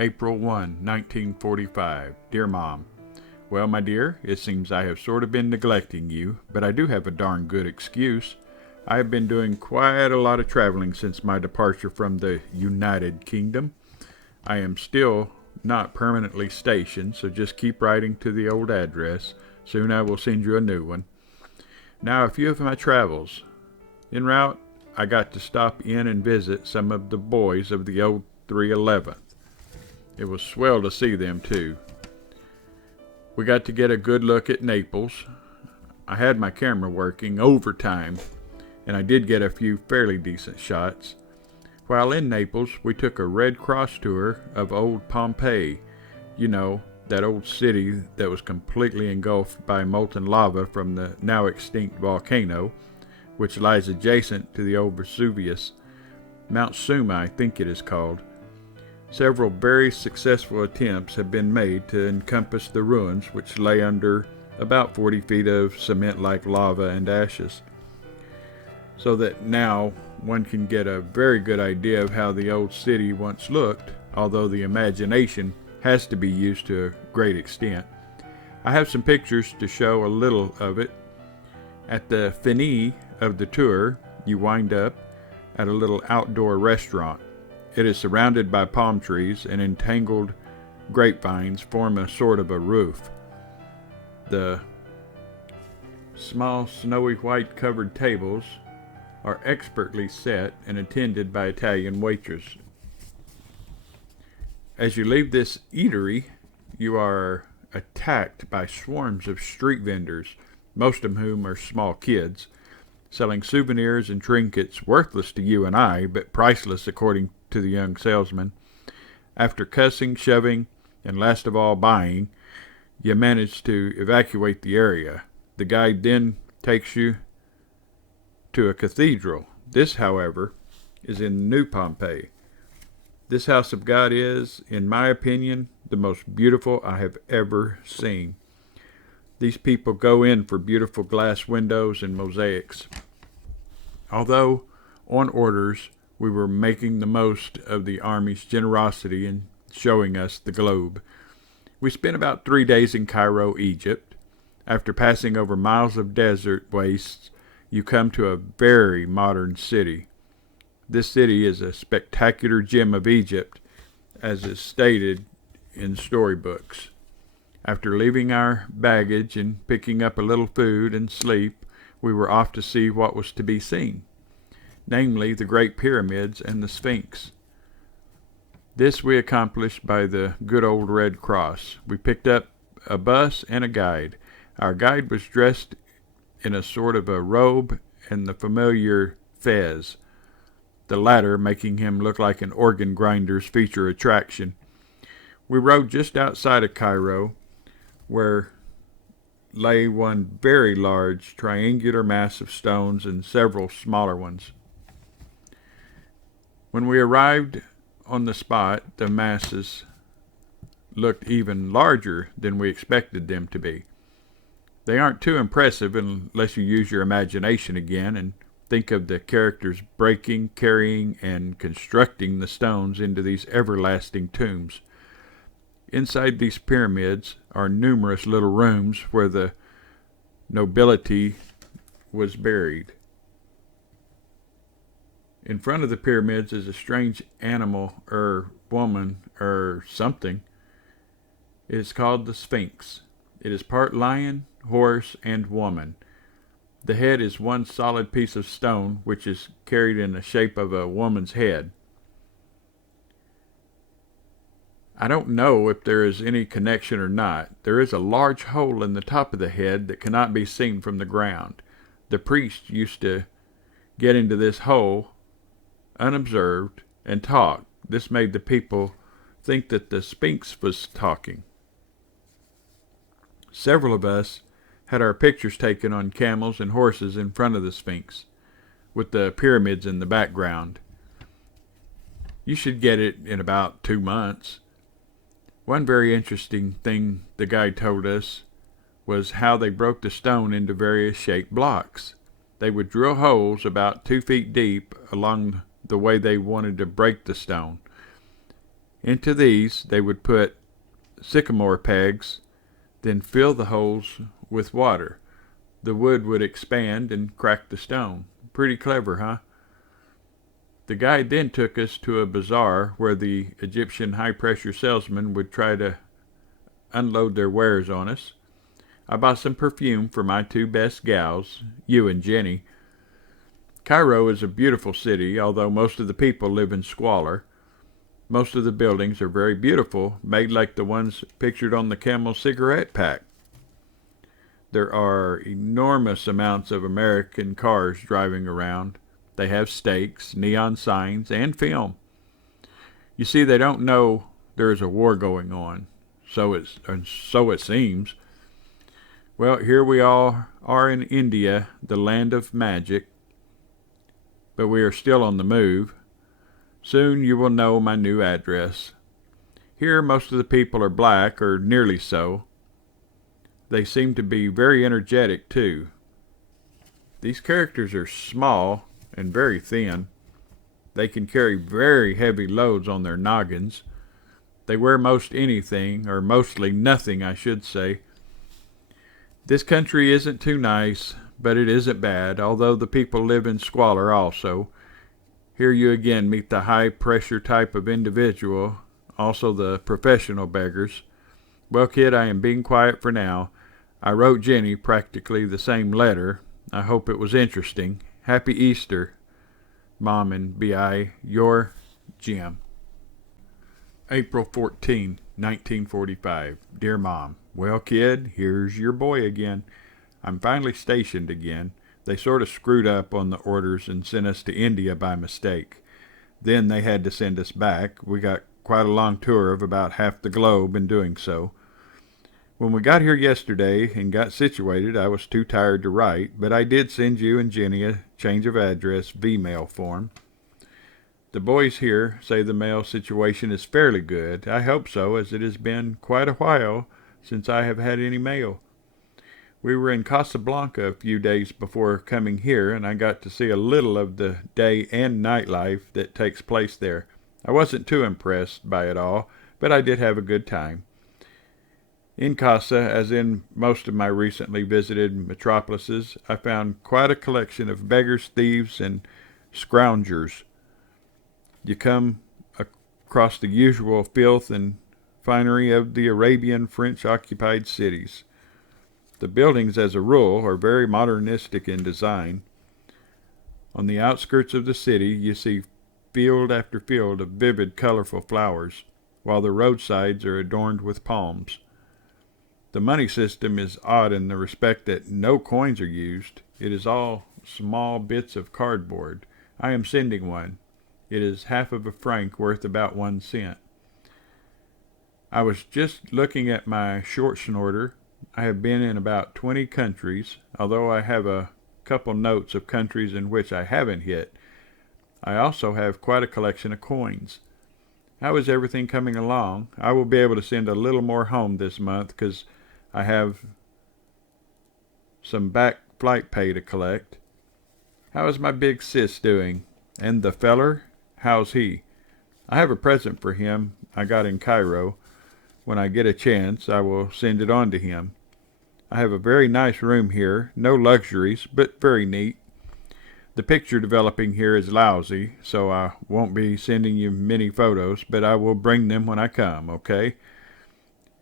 April 1, 1945. Dear Mom, well, my dear, it seems I have sort of been neglecting you, but I do have a darn good excuse. I have been doing quite a lot of traveling since my departure from the United Kingdom. I am still not permanently stationed, so just keep writing to the old address. Soon I will send you a new one. Now, a few of my travels. En route, I got to stop in and visit some of the boys of the old 311th. It was swell to see them, too. We got to get a good look at Naples. I had my camera working overtime, and I did get a few fairly decent shots. While in Naples, we took a Red Cross tour of old Pompeii. You know, that old city that was completely engulfed by molten lava from the now extinct volcano, which lies adjacent to the old Vesuvius. Mount Suma, I think it is called. Several very successful attempts have been made to encompass the ruins, which lay under about 40 feet of cement-like lava and ashes, so that now one can get a very good idea of how the old city once looked, although the imagination has to be used to a great extent. I have some pictures to show a little of it. At the finish of the tour, you wind up at a little outdoor restaurant. It is surrounded by palm trees, and entangled grapevines form a sort of a roof. The small snowy white covered tables are expertly set and attended by Italian waitresses. As you leave this eatery, you are attacked by swarms of street vendors, most of whom are small kids, selling souvenirs and trinkets worthless to you and I, but priceless according to the young salesman. After cussing, shoving, and last of all buying, you manage to evacuate the area. The guide then takes you to a cathedral. This, however, is in New Pompeii. This house of God is, in my opinion, the most beautiful I have ever seen. These people go in for beautiful glass windows and mosaics. Although on orders, we were making the most of the Army's generosity in showing us the globe. We spent about 3 days in Cairo, Egypt. After passing over miles of desert wastes, you come to a very modern city. This city is a spectacular gem of Egypt, as is stated in storybooks. After leaving our baggage and picking up a little food and sleep, we were off to see what was to be seen, namely the Great Pyramids and the Sphinx. This we accomplished by the good old Red Cross. We picked up a bus and a guide. Our guide was dressed in a sort of a robe and the familiar fez, the latter making him look like an organ grinder's feature attraction. We rode just outside of Cairo, where lay one very large triangular mass of stones and several smaller ones. When we arrived on the spot, the masses looked even larger than we expected them to be. They aren't too impressive unless you use your imagination again and think of the characters breaking, carrying, and constructing the stones into these everlasting tombs. Inside these pyramids are numerous little rooms where the nobility was buried. In front of the pyramids is a strange animal or woman or something. It is called the Sphinx. It is part lion, horse, and woman. The head is one solid piece of stone, which is carried in the shape of a woman's head. I don't know if there is any connection or not. There is a large hole in the top of the head that cannot be seen from the ground. The priest used to get into this hole unobserved and talk. This made the people think that the Sphinx was talking. Several of us had our pictures taken on camels and horses in front of the Sphinx, with the pyramids in the background. You should get it in about 2 months. One very interesting thing the guide told us was how they broke the stone into various shaped blocks. They would drill holes about 2 feet deep along the way they wanted to break the stone. Into these they would put sycamore pegs, then fill the holes with water. The wood would expand and crack the stone. Pretty clever, huh? The guide then took us to a bazaar where the Egyptian high-pressure salesmen would try to unload their wares on us. I bought some perfume for my two best gals, you and Jenny. Cairo is a beautiful city, although most of the people live in squalor. Most of the buildings are very beautiful, made like the ones pictured on the Camel cigarette pack. There are enormous amounts of American cars driving around. They have stakes, neon signs, and film. You see, they don't know there is a war going on, so it seems. Well, here we all are in India, the land of magic, but we are still on the move. Soon you will know my new address. Here most of the people are black, or nearly so. They seem to be very energetic, too. These characters are small and very thin. They can carry very heavy loads on their noggins. They wear most anything, or mostly nothing, I should say. This country isn't too nice, but it isn't bad, although the people live in squalor also. Here you again meet the high-pressure type of individual, also the professional beggars. Well, kid, I am being quiet for now. I wrote Jenny practically the same letter. I hope it was interesting. Happy Easter, Mom and B.I. Your Jim. April 14, 1945. Dear Mom, well, kid, here's your boy again. I'm finally stationed again. They sort of screwed up on the orders and sent us to India by mistake. Then they had to send us back. We got quite a long tour of about half the globe in doing so. When we got here yesterday and got situated, I was too tired to write, but I did send you and Jenny a change of address V-mail form. The boys here say the mail situation is fairly good. I hope so, as it has been quite a while since I have had any mail. We were in Casablanca a few days before coming here, and I got to see a little of the day and night life that takes place there. I wasn't too impressed by it all, but I did have a good time. In Casa, as in most of my recently visited metropolises, I found quite a collection of beggars, thieves, and scroungers. You come across the usual filth and finery of the Arabian French-occupied cities. The buildings, as a rule, are very modernistic in design. On the outskirts of the city, you see field after field of vivid, colorful flowers, while the roadsides are adorned with palms. The money system is odd in the respect that no coins are used. It is all small bits of cardboard. I am sending one. It is half of a franc, worth about 1 cent. I was just looking at my Schnorter. I have been in about 20 countries, although I have a couple notes of countries in which I haven't hit. I also have quite a collection of coins. How is everything coming along? I will be able to send a little more home this month, because I have some back flight pay to collect. How is my big sis doing? And the feller? How's he? I have a present for him I got in Cairo. When I get a chance, I will send it on to him. I have a very nice room here, no luxuries, but very neat. The picture developing here is lousy, so I won't be sending you many photos, but I will bring them when I come, okay?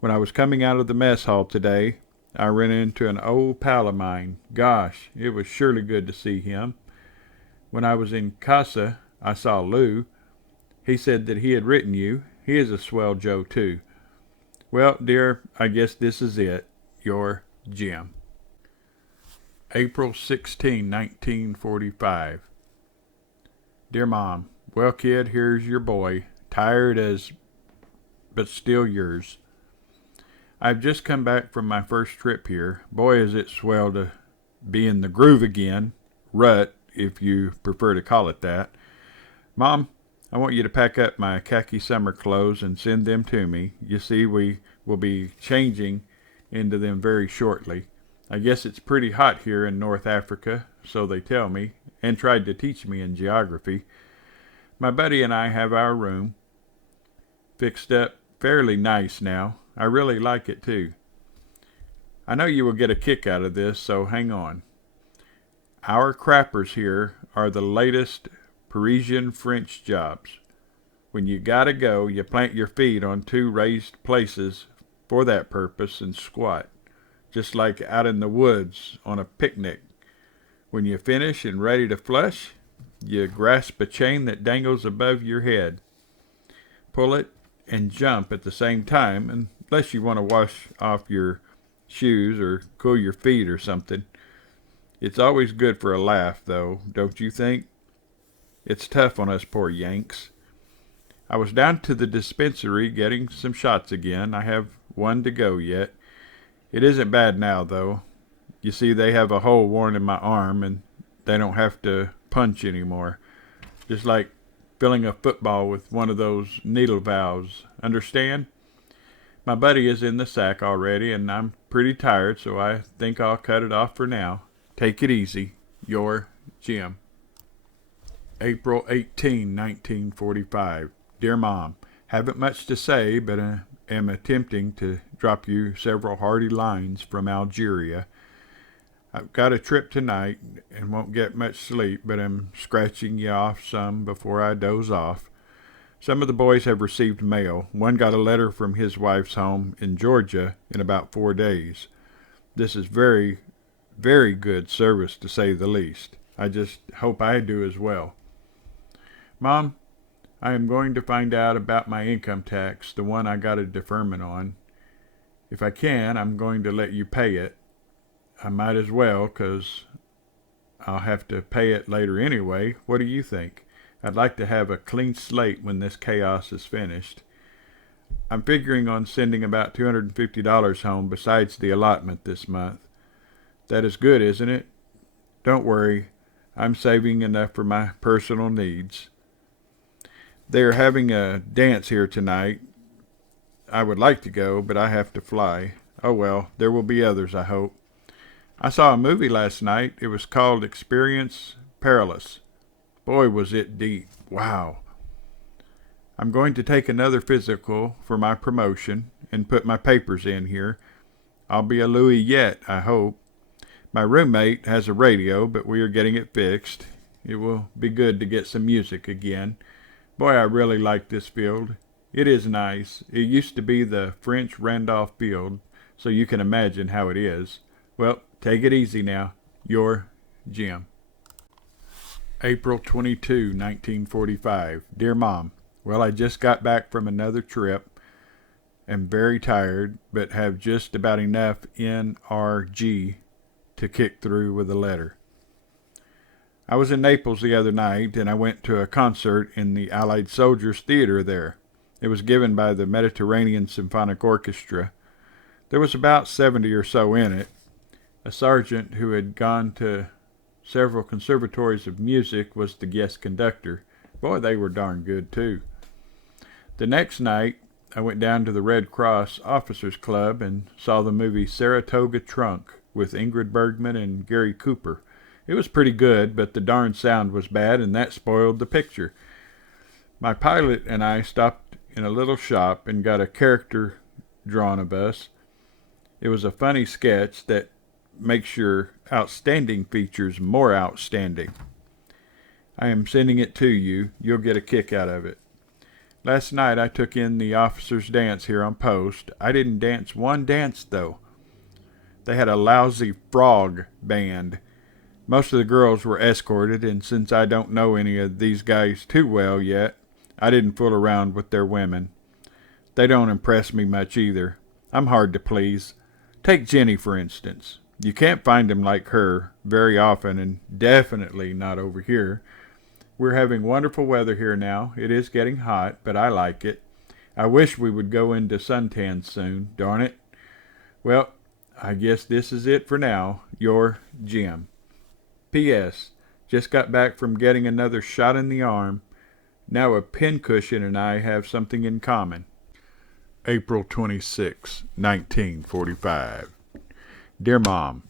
When I was coming out of the mess hall today, I ran into an old pal of mine. Gosh, it was surely good to see him. When I was in Casa, I saw Lou. He said that he had written you. He is a swell Joe, too. Well, dear, I guess this is it. Your Jim. April 16, 1945. Dear Mom, well, kid, here's your boy, tired as, but still yours. I've just come back from my first trip here. Boy, is it swell to be in the groove again. Rut, if you prefer to call it that. Mom, I want you to pack up my khaki summer clothes and send them to me. You see, we will be changing into them very shortly. I guess it's pretty hot here in North Africa, so they tell me, and tried to teach me in geography. My buddy and I have our room. fixed up fairly nice now. I really like it too. I know you will get a kick out of this, so hang on. Our crappers here are the latest Parisian French jobs. When you gotta go, you plant your feet on two raised places for that purpose and squat, just like out in the woods on a picnic. When you finish and ready to flush, you grasp a chain that dangles above your head. Pull it and jump at the same time, unless you want to wash off your shoes or cool your feet or something. It's always good for a laugh, though, don't you think? It's tough on us poor Yanks. I was down to the dispensary getting some shots again. I have one to go yet. It isn't bad now, though. You see, they have a hole worn in my arm, and they don't have to punch anymore. Just like filling a football with one of those needle valves. Understand? My buddy is in the sack already, and I'm pretty tired, so I think I'll cut it off for now. Take it easy. Your Jim. April 18, 1945. Dear Mom, haven't much to say, but am attempting to drop you several hearty lines from Algeria. I've got a trip tonight and won't get much sleep, but I'm scratching you off some before I doze off. Some of the boys have received mail. One got a letter from his wife's home in Georgia in about 4 days. This is very, very good service, to say the least. I just hope I do as well. Mom, I am going to find out about my income tax, the one I got a deferment on. If I can, I'm going to let you pay it. I might as well, 'cause I'll have to pay it later anyway. What do you think? I'd like to have a clean slate when this chaos is finished. I'm figuring on sending about $250 home besides the allotment this month. That is good, isn't it? Don't worry. I'm saving enough for my personal needs. They are having a dance here tonight. I would like to go, but I have to fly. Oh well, there will be others, I hope. I saw a movie last night. It was called Experience Perilous. Boy, was it deep. Wow. I'm going to take another physical for my promotion and put my papers in here. I'll be a Louis yet, I hope. My roommate has a radio, but we are getting it fixed. It will be good to get some music again. Boy, I really like this field. It is nice. It used to be the French Randolph Field, so you can imagine how it is. Well, take it easy now. Your Jim. April 22, 1945. Dear Mom, well, I just got back from another trip. Am very tired, but have just about enough NRG to kick through with a letter. I was in Naples the other night, and I went to a concert in the Allied Soldiers Theater there. It was given by the Mediterranean Symphonic Orchestra. There was about 70 or so in it. A sergeant who had gone to several conservatories of music was the guest conductor. Boy, they were darn good, too. The next night, I went down to the Red Cross Officers Club and saw the movie Saratoga Trunk with Ingrid Bergman and Gary Cooper. It was pretty good, but the darn sound was bad, and that spoiled the picture. My pilot and I stopped in a little shop and got a character drawn of us. It was a funny sketch that makes your outstanding features more outstanding. I am sending it to you. You'll get a kick out of it. Last night I took in the officers' dance here on post. I didn't dance one dance, though. They had a lousy frog band. Most of the girls were escorted, and since I don't know any of these guys too well yet, I didn't fool around with their women. They don't impress me much either. I'm hard to please. Take Jenny, for instance. You can't find 'em like her very often, and definitely not over here. We're having wonderful weather here now. It is getting hot, but I like it. I wish we would go into suntan soon, darn it. Well, I guess this is it for now. Your Jim. P.S. Just got back from getting another shot in the arm. Now a pincushion and I have something in common. April 26, 1945. Dear Mom,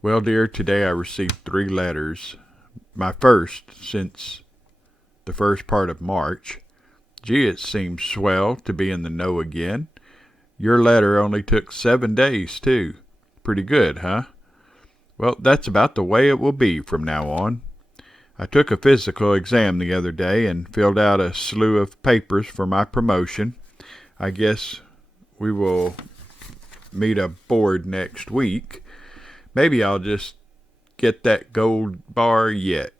well, dear, today I received 3 letters. My first since the first part of March. Gee, it seems swell to be in the know again. Your letter only took 7 days, too. Pretty good, huh? Well, that's about the way it will be from now on. I took a physical exam the other day and filled out a slew of papers for my promotion. I guess we will meet a board next week. Maybe I'll just get that gold bar yet.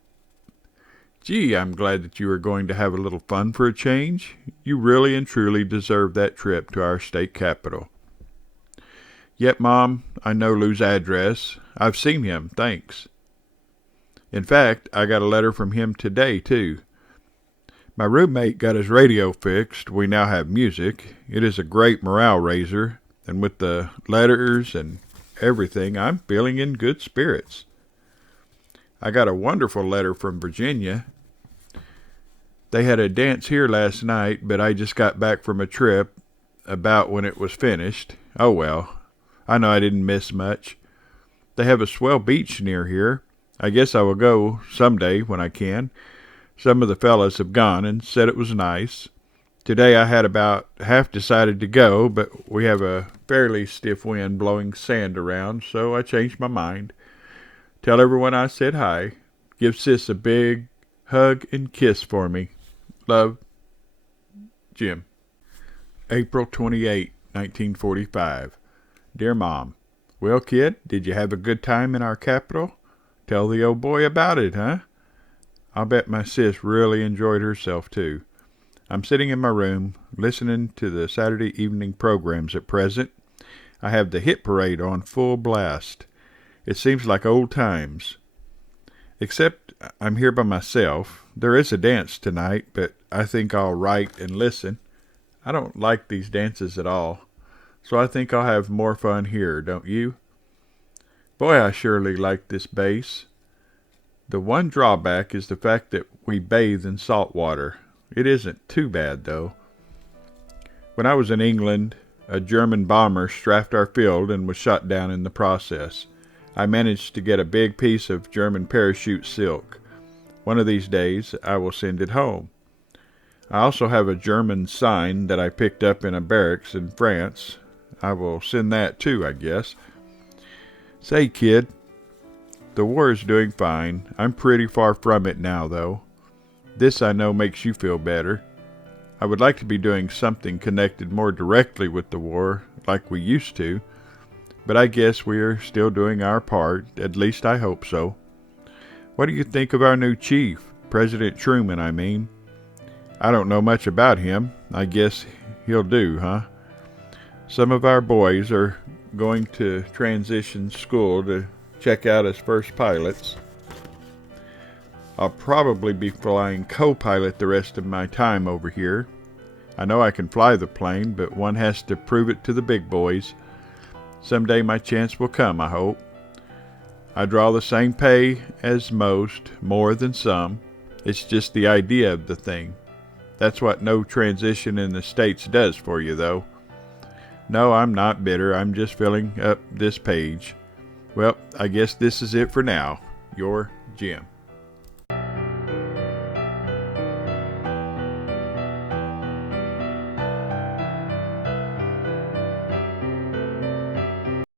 Gee, I'm glad that you are going to have a little fun for a change. You really and truly deserve that trip to our state capital. Yep, Mom, I know Lou's address. I've seen him, thanks. In fact, I got a letter from him today, too. My roommate got his radio fixed. We now have music. It is a great morale raiser, and with the letters and everything, I'm feeling in good spirits. I got a wonderful letter from Virginia. They had a dance here last night, but I just got back from a trip about when it was finished. Oh well, I know I didn't miss much. They have a swell beach near here. I guess I will go someday when I can. Some of the fellas have gone and said it was nice. Today I had about half decided to go, but we have a fairly stiff wind blowing sand around, so I changed my mind. Tell everyone I said hi. Give Sis a big hug and kiss for me. Love, Jim. April 28, 1945. Dear Mom, well, kid, did you have a good time in our capital? Tell the old boy about it, huh? I'll bet my sis really enjoyed herself, too. I'm sitting in my room, listening to the Saturday evening programs at present. I have the hit parade on full blast. It seems like old times. Except I'm here by myself. There is a dance tonight, but I think I'll write and listen. I don't like these dances at all, so I think I'll have more fun here, don't you? Boy, I surely like this bass. The one drawback is the fact that we bathe in salt water. It isn't too bad, though. When I was in England, a German bomber strafed our field and was shot down in the process. I managed to get a big piece of German parachute silk. One of these days, I will send it home. I also have a German sign that I picked up in a barracks in France. I will send that too, I guess. Say, kid, the war is doing fine. I'm pretty far from it now, though. This I know makes you feel better. I would like to be doing something connected more directly with the war, like we used to. But I guess we are still doing our part, at least I hope so. What do you think of our new chief, President Truman, I mean? I don't know much about him. I guess he'll do, huh? Some of our boys are going to transition school to check out as first pilots. I'll probably be flying co-pilot the rest of my time over here. I know I can fly the plane, but one has to prove it to the big boys. Someday my chance will come, I hope. I draw the same pay as most, more than some. It's just the idea of the thing. That's what no transition in the States does for you, though. No, I'm not bitter. I'm just filling up this page. Well, I guess this is it for now. Your Jim.